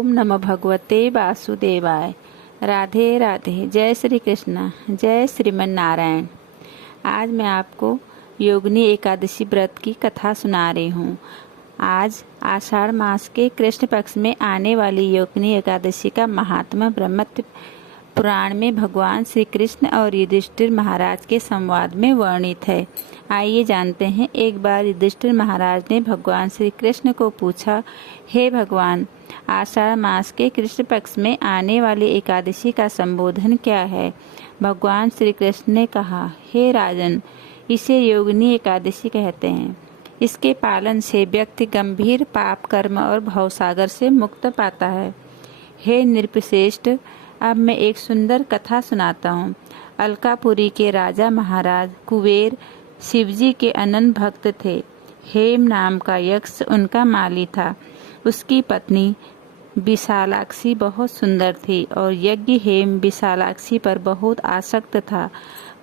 ओम नमः भगवते वासुदेवाय। राधे राधे। जय श्री कृष्ण, जय श्रीमन नारायण। आज मैं आपको योगिनी एकादशी व्रत की कथा सुना रही हूँ। आज आषाढ़ मास के कृष्ण पक्ष में आने वाली योगिनी एकादशी का महात्मा ब्रह्म पुराण में भगवान श्री कृष्ण और युधिष्ठिर महाराज के संवाद में वर्णित है। आइए जानते हैं। एक बार युधिष्ठिर महाराज ने भगवान श्री कृष्ण को पूछा, हे भगवान, आषाढ़ मास के कृष्ण पक्ष में आने वाली एकादशी का संबोधन क्या है? भगवान श्री कृष्ण ने कहा, हे राजन, इसे योगिनी एकादशी कहते हैं। इसके पालन से व्यक्ति गंभीर पाप कर्म और भवसागर से मुक्त पाता है। हे नृपश्रेष्ठ, अब मैं एक सुंदर कथा सुनाता हूँ। अलकापुरी के राजा महाराज कुबेर शिवजी के अनन्य भक्त थे। हेम नाम का यक्ष उनका माली था। उसकी पत्नी विशालाक्षी बहुत सुंदर थी और यज्ञ हेम विशालाक्षी पर बहुत आसक्त था।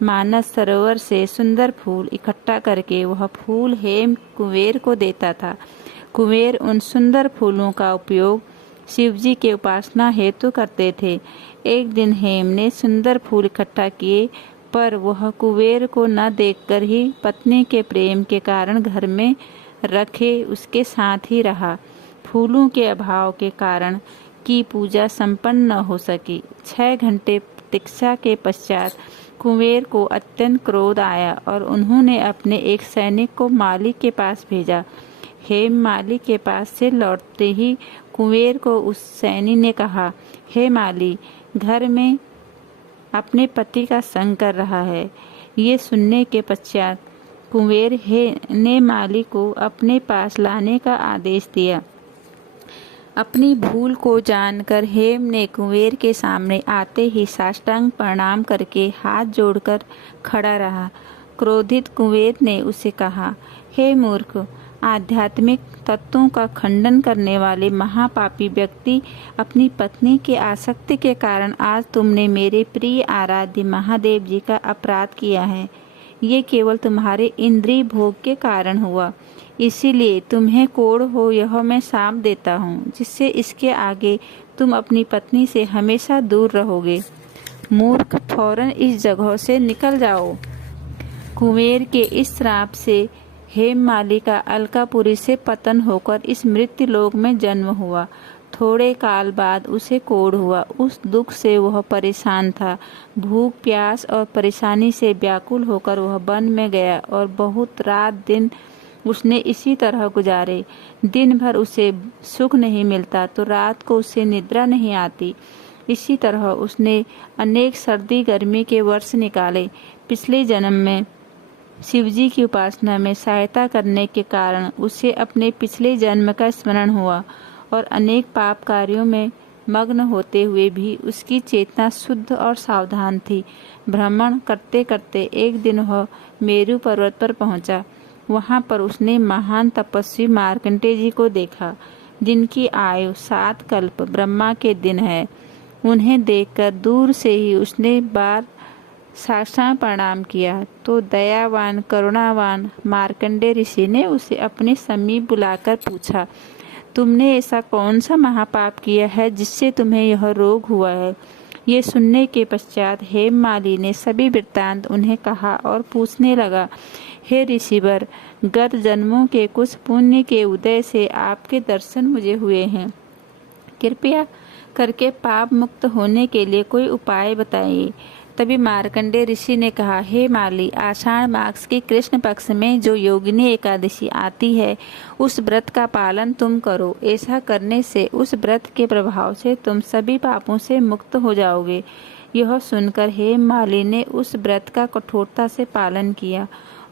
मानस सरोवर से सुंदर फूल इकट्ठा करके वह फूल हेम कुबेर को देता था। कुबेर उन सुंदर फूलों का उपयोग शिवजी के उपासना हेतु करते थे। एक दिन हेम ने सुंदर फूल इकट्ठा किए, पर वह कुबेर को न देखकर ही पत्नी के प्रेम के कारण घर में रखे उसके साथ ही रहा। फूलों के अभाव के कारण की पूजा संपन्न न हो सकी। 6 घंटे प्रतीक्षा के पश्चात कुबेर को अत्यंत क्रोध आया और उन्होंने अपने एक सैनिक को माली के पास भेजा। हेम माली के पास से लौटते ही कुबेर को उस सैनिक ने कहा, हे माली, घर में अपने पति का संग कर रहा है। ये सुनने के पश्चात कुबेर ने माली को अपने पास लाने का आदेश दिया। अपनी भूल को जानकर हेम ने कुबेर के सामने आते ही साष्टांग प्रणाम करके हाथ जोड़कर खड़ा रहा। क्रोधित कुबेर ने उसे कहा, हे मूर्ख, आध्यात्मिक तत्वों का खंडन करने वाले महापापी व्यक्ति, अपनी पत्नी के आसक्ति के कारण आज तुमने मेरे प्रिय आराध्य महादेव जी का अपराध किया है। ये केवल तुम्हारे इंद्रिय भोग के कारण हुआ, इसीलिए तुम्हें कोढ़ हो यह मैं शाप देता हूँ, जिससे इसके आगे तुम अपनी पत्नी से हमेशा दूर रहोगे। मूर्ख, फौरन इस जगह से निकल जाओ। कुबेर के इस श्राप से हेम माली का अलकापुरी से पतन होकर इस मृत्यु लोक में जन्म हुआ। थोड़े काल बाद उसे कोढ़ हुआ। उस दुख से वह परेशान था। भूख, प्यास और परेशानी से व्याकुल होकर वह वन में गया और बहुत रात दिन उसने इसी तरह गुजारे। दिन भर उसे सुख नहीं मिलता तो रात को उसे निद्रा नहीं आती। इसी तरह उसने अनेक सर्दी गर्मी के वर्ष निकाले। पिछले जन्म में शिवजी की उपासना में सहायता करने के कारण उसे अपने पिछले जन्म का स्मरण हुआ और अनेक पाप कार्यों में मग्न होते हुए भी उसकी चेतना शुद्ध और सावधान थी। भ्रमण करते करते एक दिन वह मेरु पर्वत पर पहुंचा। वहां पर उसने महान तपस्वी मार्कंडेय जी को देखा, जिनकी आयु 7 कल्प ब्रह्मा के दिन है। उन्हें देखकर दूर से ही उसने बार साष्टांग प्रणाम किया तो दयावान करुणावान मार्कंडेय ऋषि ने उसे अपने समीप बुलाकर पूछा, तुमने ऐसा कौन सा महापाप किया है जिससे तुम्हें यह रोग हुआ है? ये सुनने के पश्चात हेम माली ने सभी वृत्तांत उन्हें कहा और पूछने लगा, हे ऋषिवर, गत जन्मों के कुछ पुण्य के उदय से आपके दर्शन मुझे हुए हैं। कृपया करके पाप मुक्त होने के लिए कोई उपाय बताइए। तभी मार्कंडेय ऋषि ने कहा, हे माली, आषाढ़ मास के कृष्ण पक्ष में जो योगिनी एकादशी आती है, उस व्रत का पालन तुम करो। ऐसा करने से उस व्रत के प्रभाव से तुम सभी पापों से मुक्त हो जाओगे। यह सुनकर हेम माली ने उस व्रत का कठोरता से पालन किया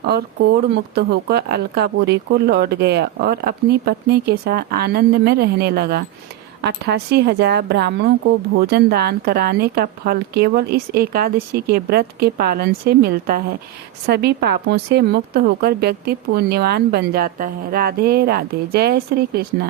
और कोढ़ मुक्त होकर अलकापुरी को लौट गया और अपनी पत्नी के साथ आनंद में रहने लगा। 88,000 ब्राह्मणों को भोजन दान कराने का फल केवल इस एकादशी के व्रत के पालन से मिलता है। सभी पापों से मुक्त होकर व्यक्ति पुण्यवान बन जाता है। राधे राधे। जय श्री कृष्ण।